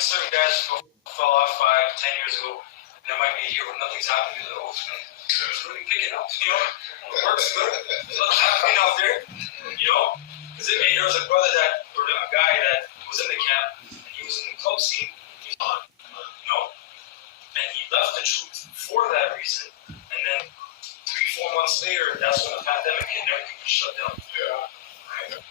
like certain guys fell off 5, 10 years ago, and there might be a year where nothing's happening. You're like, oh, it's really picking up, you know? It works good. There's nothing happening out there, you know? Because there was a brother or a guy that was in the camp, and he was in the club scene, you know? And he left the truth for that reason, and then 3-4 months later, that's when the pandemic hit and everything was shut down. Yeah. Right? Yeah.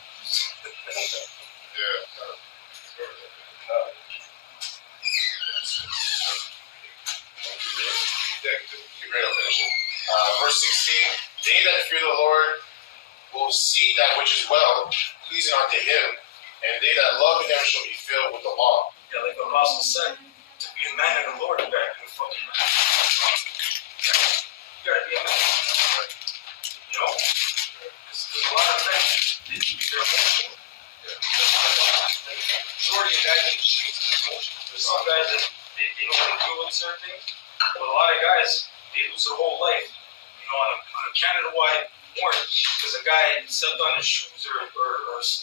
Verse 16, they that fear the Lord will see that which is well, pleasing unto him, and they that love him shall be filled with the law. Yeah, like the apostle said, to be a man of the Lord, you gotta be a fucking man. You gotta be a man. You know? There's a lot of men, they're emotional. Majority of guys in the streets are emotional. There's some guys that they know how to deal with certain things, but a lot of guys, they lose their whole life, you know, on a Canada-wide warrant because a guy stepped on his shoes or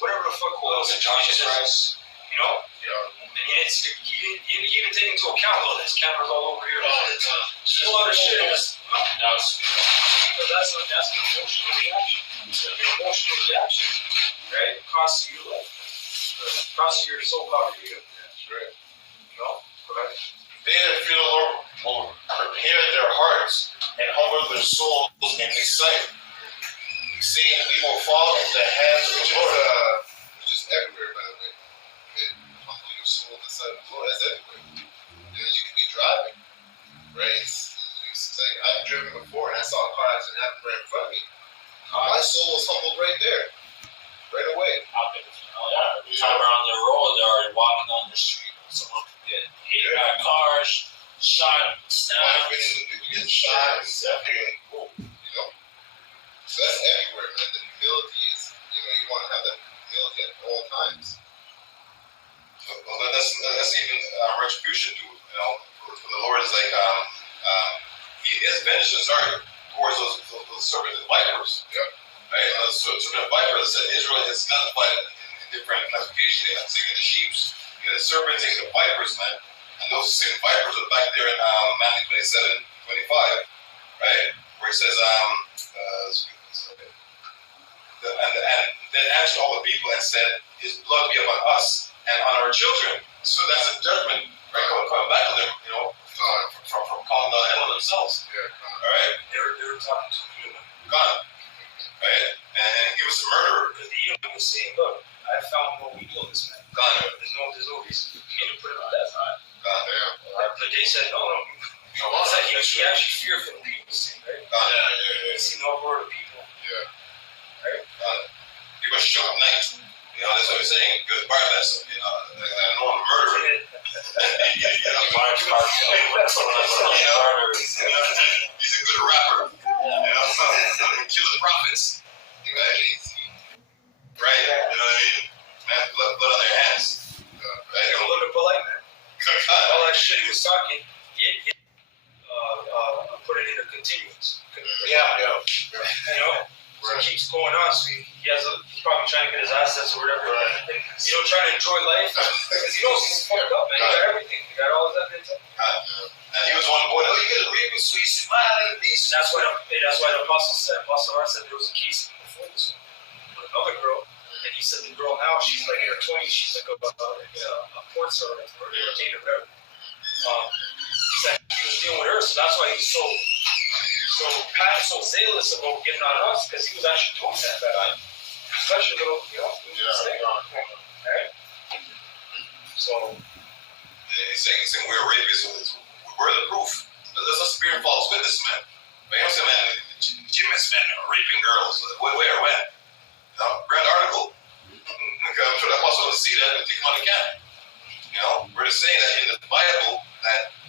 whatever the fuck was it, Jesus, you know? Yeah. And he didn't take into account all this. Cameras all over here. There's a lot of shit. That's an emotional reaction. An emotional reaction, right? It costs you your life. It costs you your so-called freedom. That's right. You know? Correct. They that fear the Lord will prepare their hearts and humble their souls in his sight. Saying, we will fall into the hands of the Lord. Which is everywhere, by the way. Humble your soul in the sight of the Lord. That's everywhere. You know, you can be driving, right? It's like, I've driven before and I saw a car accident happen right in front of me. My soul was humbled right there. Right away. Time around the road, they're already walking on the street. Someone could get hit by cars, shot, stabbed. People get shot, exactly. Cool. You know? So that's everywhere, man. The humility is, you know, you want to have that humility at all times. Well, that's even retribution too. You know, for the Lord is like, he has vengeance in his heart towards those serpents and vipers. Yeah. Right? Serpent and vipers, that Israel is classified in different classifications. You have the sheep, you got the serpents, you got the vipers, man. And those same vipers are back there in Matthew 27:25, right? Where it says, and then answered all the people and said, his blood be upon us and on our children. So that's a judgment, right? Coming back to them, you know, from calling the hell on themselves. Yeah. All right? They were talking to you. God. Right? And he was a murderer. Because the Edom was saying, look, I found what we do on this man. God. There's no reason for me to put it on that side. God, yeah. But they said, no. It's like he actually feared for the people's sake, right? God, yeah. He seen the uproar of the people. Yeah. Right? He was shook at night. You know, that's what he's saying. Because Barnabas, you know, I know I'm murdering. He's a good rapper. You know, kill the prophets. Right? You know what I mean? Man, blood on their hands. Right? A little bit polite, man. All that shit he was talking, put it in a continuance. Yeah. You know? So it keeps going on, so he's probably trying to get his assets or whatever. Right. You know, trying to enjoy life. Because he knows he's fucked up, man. He got everything. He got all his evidence. And he was one boy, you get a reaping sweet smile and peace. That's why the apostle said there was a case before this one with another girl. And he said the girl now, she's like in her 20s, she's like a porn star or entertainer, whatever. He said he was dealing with her, so that's why he's so zealous about getting on us, because he was actually doing that time. Such a little, you know, mistake. Right? So he's saying we're rapists. We're the proof. There's a spirit false witness, man. But you know, man, Jim has been raping girls. Where, when? Read an article. I'm sure the apostle will see that and take him on the camp. You know, we're just saying that in the Bible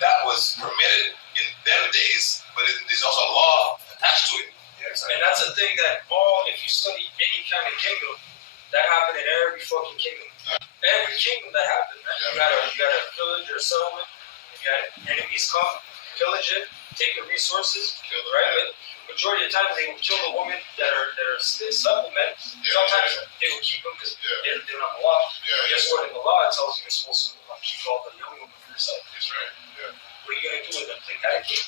that was permitted in them days, but there's also a law attached to it. Yeah, exactly. And that's the thing that if you study any kind of kingdom, that happened in every fucking kingdom. Every kingdom that happened, man. You got a village or a settlement, you got enemies come, pillage it, take the resources, right? But majority of the time they will kill the women that are supplement. Sometimes they will keep them because they're not the law. Guess what? In the law it tells you you're supposed to keep all the young women for yourself. That's right. Yeah. What are you gonna do with them? Take that again.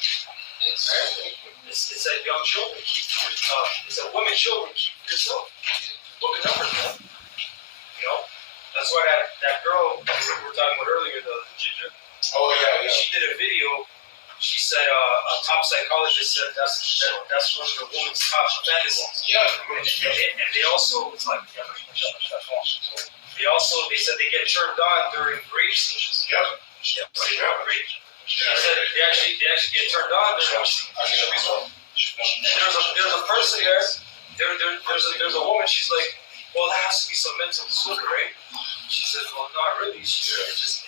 It's a young children. It's a women children. Keep for yourself. Look at numbers, man. You know, that's why that girl we were talking about earlier, the ginger. Oh yeah. She did a video. She said a top psychologist said that's one of the woman's top fantasies. Yeah. And they also it's like they said they get turned on during rape scenes. Yeah. Rape. She said they actually get turned on during rape scenes. There's a person there. There's a woman. She's like, well, there has to be some mental disorder, right? She says, well, not really. She said, it's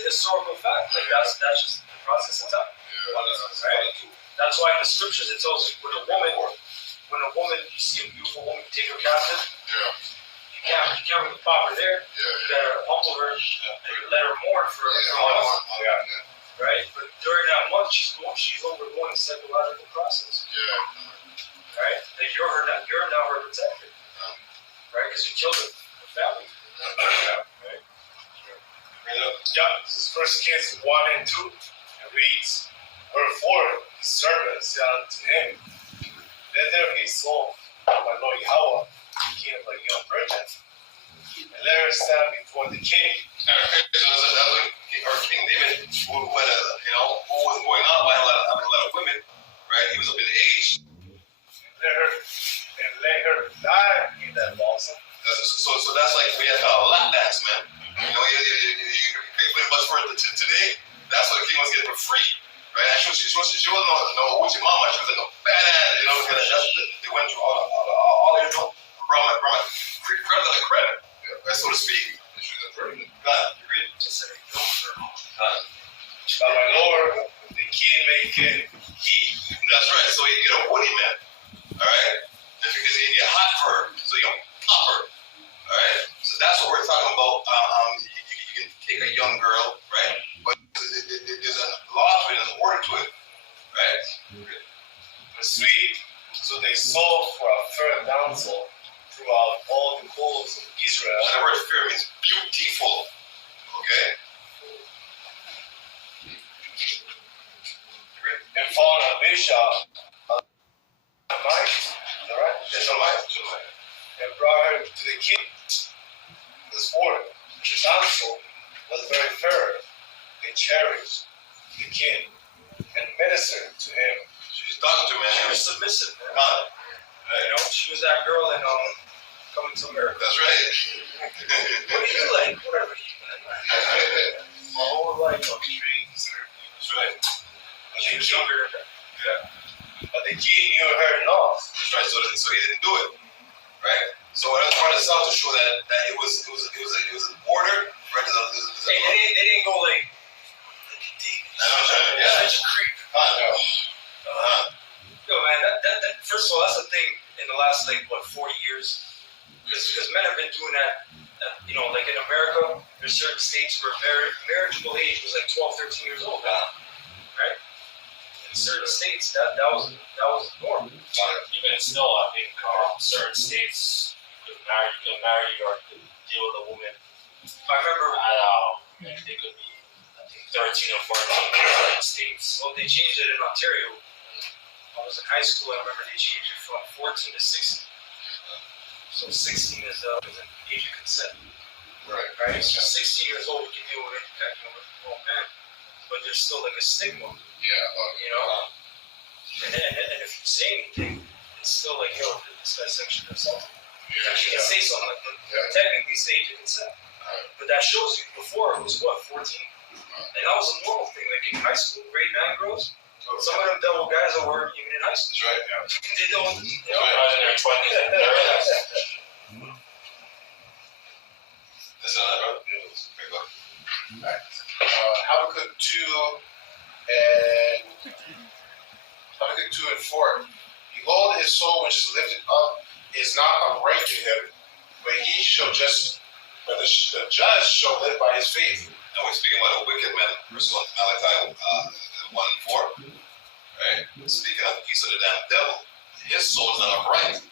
a historical fact. Like that's just the process of time. Right? That's why in the scriptures it tells you when a woman, you see a beautiful woman, you take her captive. You can't really pop her there. You gotta humble her and let her mourn for a month. Right? But during that month, she's undergoing a psychological process. Right? That you're now her protector. Right? Because you killed the family. Right? This is 1 Kings 1 and 2. It reads, wherefore the servant said unto him, let there be soul for my Lord Yahweh, the king of a young virgin, and let her stand before the king. Or King David, who was going on by having a lot of women, right? He was up in age. Let her die in that bosom. So that's like we had a lap dance, man. You pay pretty much for it today. That's what the king was getting for free, right? And she wasn't no hoochie mama. She was like a badass, they went through all your credit, right, so to speak. God, you read? By my Lord, the king may get heat. That's right. So you get a woody man, all right? Because you get hot for her, so you can pop her, all right? So that's what we're talking about. You can take a young girl, right? But there's a law to it, there's a word to it, right? The sweet, so they sold for a fair damsel throughout all the coasts of Israel. And the word fair means beautiful, okay? And found Abisha, a might, alright? That's a lie. And brought her to the king. This word, the damsel, was very fair. They cherished the king and ministered to him. She's talking to me, She man. was submissive, man. God. You know, she was that girl in Coming to America. That's right. What do you like? Whatever you like. My whole life on trains. That's right. She was younger than that. But the king knew her not. That's right. So he didn't do it, right? So what I was trying to sell to show that it was an order, right? Hey, they didn't go like Yeah. such a creep. Yo, man, that first of all, that's the thing in the last 40 years, because men have been doing that. Like in America, there's certain states where marriageable age was like 12, 13 years old, right? In certain states, that was normal. Even still, I think certain states you can marry or deal with a woman. I remember They could be, I think, 13 or 14 in certain states. well, they changed it in Ontario. I was in high school. I remember they changed it from 14 to 16. So 16 is an age of consent. Right? So 16 years old, you can deal with any kind of grown man. But there's still like a stigma, you know? And if you say anything, it's still like, yo, this guy's sexually assaulted. You can say something like that. Technically, it's the age of consent. But that shows you before it was what, 14? And that was a normal thing. Like in high school, grade 9 girls, some of them dealt with guys that weren't even in high school. That's right. Yeah. They dealt with, In their 20s and 30s. That's not right. Very good. Habakkuk 2 and 4. Behold, his soul which is lifted up is not upright to him, but the judge shall live by his faith. And we're speaking about a wicked man, verse 1, Malachi 1 and 4. Right? Speaking of the piece of the damn devil, his soul is not upright.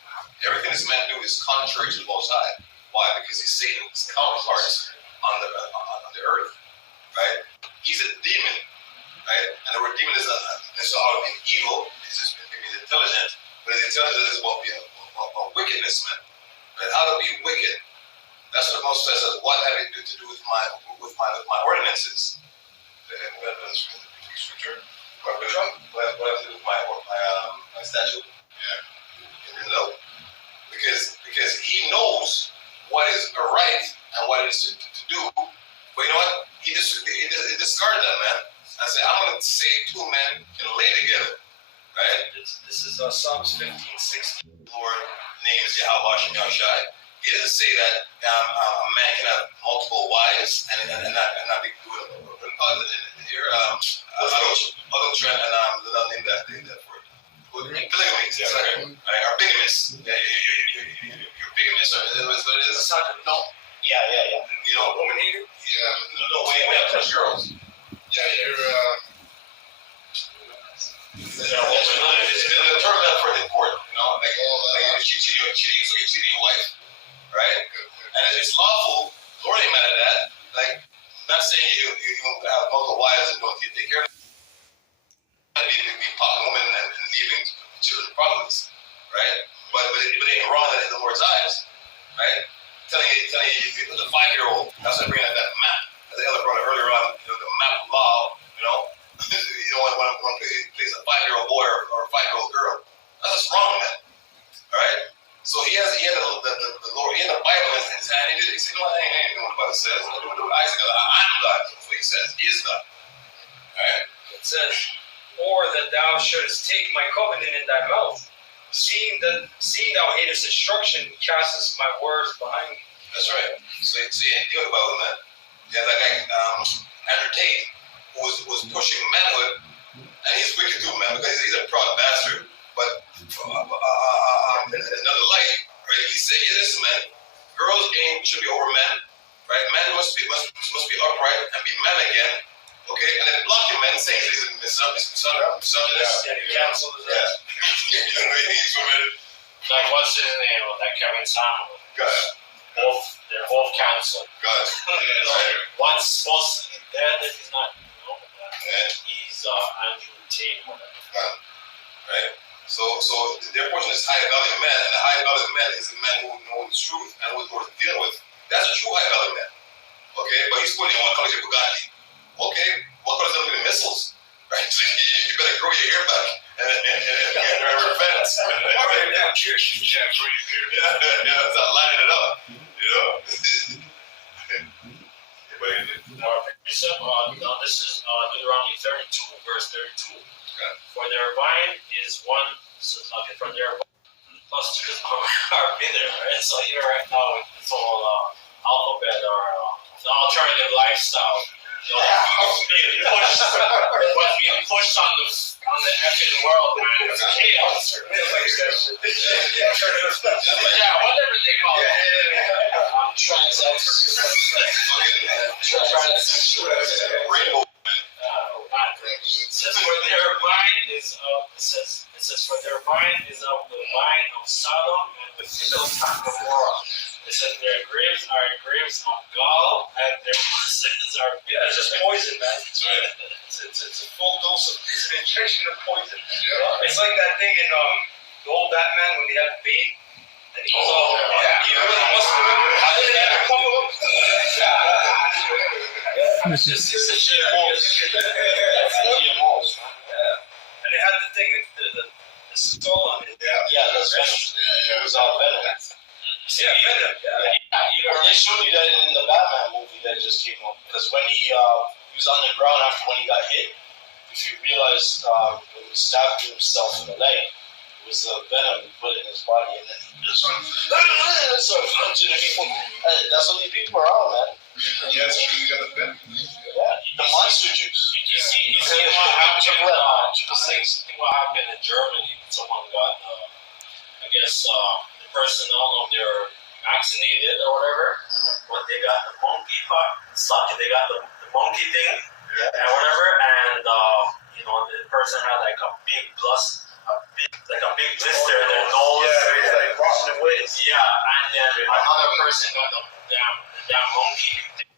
Everything this man do is contrary to the Most High. Why? Because he's Satan's counterparts on the earth, right? He's a demon, right? And the word demon is not necessarily being evil. It's just being intelligent. But his intelligence is about being about wickedness, man. Right? How to be wicked. That's what the Most says. What have you to do with my ordinances? Scripture. What have to do with my statute? Yeah. You know, because he knows what is right and what is to do. But you know what? He discarded that, man. I said, I'm going to say two men can lay together, right? This is Psalms 15:16. Lord names Yahweh Shem Yahushai. He doesn't say that a man can have multiple wives and not be doing here. Other trend and I'll name that for it. Polygamy, sorry, or bigamous. Yeah, you're bigamous. What it is? No. Yeah. You know, woman hater. Yeah. No way. We have touch girls. Yeah, you're. The term that for the court, you know, like if you cheating your wife, right? And it's lawful. Lord ain't mad at that. Like, not saying you have multiple wives and don't take care of them. Be popping women and leaving children prophets, right? But it ain't wrong in the Lord's eyes, right? Telling you put the 5-year-old. That's why I bring that map. As the elder brought it earlier on, you know, the map of law, you know. You don't want to place a 5-year-old boy or a 5-year-old girl. That's just wrong, man. All right. So he had the Lord. He had the Bible in his hand. He said, "No, I ain't doing what the Bible says. I'm doing what Isaac. I'm God." That's what he says. He is God. All right. It says, "Or that thou shouldest take my covenant in thy mouth, seeing thou hatest instruction, castest my words behind me." That's right. So you ain't doing about it, man. Yeah, that guy Andrew Tate, who was pushing manhood, and he's wicked too, man, because he's a proud bastard. But in another light, right? He said, "Yeah, listen, man. Girls' game should be over men, right? Men must be upright and be men again, okay? And then blocking men saying he's a misogynist. Yeah, he canceled his ass. Like, what's his name? That Kevin Samuel. God. They're both canceled. God. One's supposed to be dead if he's not. He's Andrew Tate. God. Right? So their portion is high value man, and the high value man is the man who knows the truth and who is dealing with. That's a true high value man. Okay? But he's putting on colors of Bugatti. Okay? What colors are the missiles? Right? So you better grow your hair back and repent. Damn, cheers. Yeah, it's not lining it up. You know? This is Deuteronomy 32, verse 32. For their vine is one, from their plus just our bidder, right? So here right now with this whole alphabet or the alternative lifestyle, you know, what's being pushed on the effing world, man. It's chaos. Yeah, whatever they call it. Rainbow. It says for their vine is for their vine is of the vine of Sodom and the field of Gomorrah. It says their graves are graves of gall and their sins are Yeah, it's just poison, man. That's right. It's a full dose of, it's an injection of poison. Yeah. It's like that thing in the old Batman when they had Bane. And he was all, he really must have. How did that come up? It's just the shit. GMOs, man. And they had the thing, the skull on it. Yeah, that's venom. It was all venom. Yeah, venom. Yeah. They showed you that in the Batman movie that just came up. Because when he was on the ground after when he got hit, if you realize when he stabbed himself in the leg, it was the venom he put in his body. And then just sort of punching the people. That's what these people are on, man. Yeah, you got the venom. Yeah, the monster juice. You see what happened? What happened in Germany? Someone got, I guess, the person, I don't know if they were vaccinated or whatever, but they got the monkey they got the monkey thing and whatever, and the person had like a big blister in their nose. Yeah, it's like rotten ways. Yeah, and then another person got the damn monkey thing.